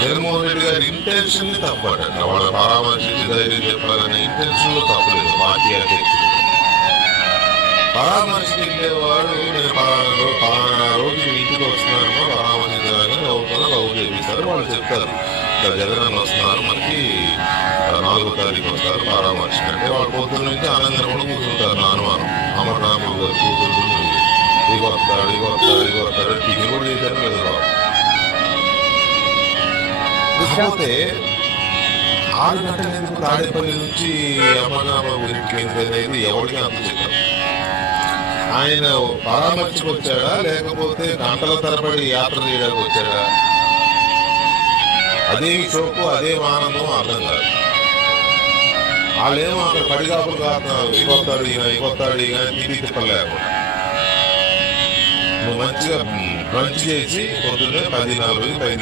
జగన్మోహన్ రెడ్డి గారి ఇంటెన్షన్ తప్పట. వాళ్ళ పరామర్శించి ధైర్యం చెప్పాలనే ఇంటెన్షన్ లో తప్పలేదు. పార్టీ అధ్యక్షుడు పరామర్శించేవాడు నేను పలానా రోజు మీ ఇంటికి వస్తున్నారో పరామర్శించాలని కౌలు చేపిస్తారు. వాళ్ళు చెప్తారు ఇలా జగన్ వస్తున్నారు, మనకి 4వ తారీఖు వస్తారు పరామర్శ అంటే వాళ్ళు పొద్దున్న నుంచి ఆనందం కూడా కూర్చుంటారు. నానుమానం అమరనాథుడు గారు కూర్చుంటుంది, ఇగొస్తాడు టిఫిన్ కూడా చేశారు లేదు బాబు. కాకపోతే 6 గంటల ఎందుకు తాడేపల్లి నుంచి అమరనాథ్ ఇంటికి అనేది ఎవరికి అంత చెప్పారు. ఆయన పరామర్శకు వచ్చాడా లేకపోతే గంటల తరబడి యాత్ర చేయడానికి వచ్చాడా? అదే షోకు అదే ఆనందం అర్థం కాదు. వాళ్ళేమో అక్కడ పడిగాపులు కాస్తున్నారు, ఇగొస్తాడు ఈయన తిరిగి తిప్పలేకుండా. నువ్వు మంచిగా మంచి చేసి పొద్దున్నే 10:40 బయలుదేరి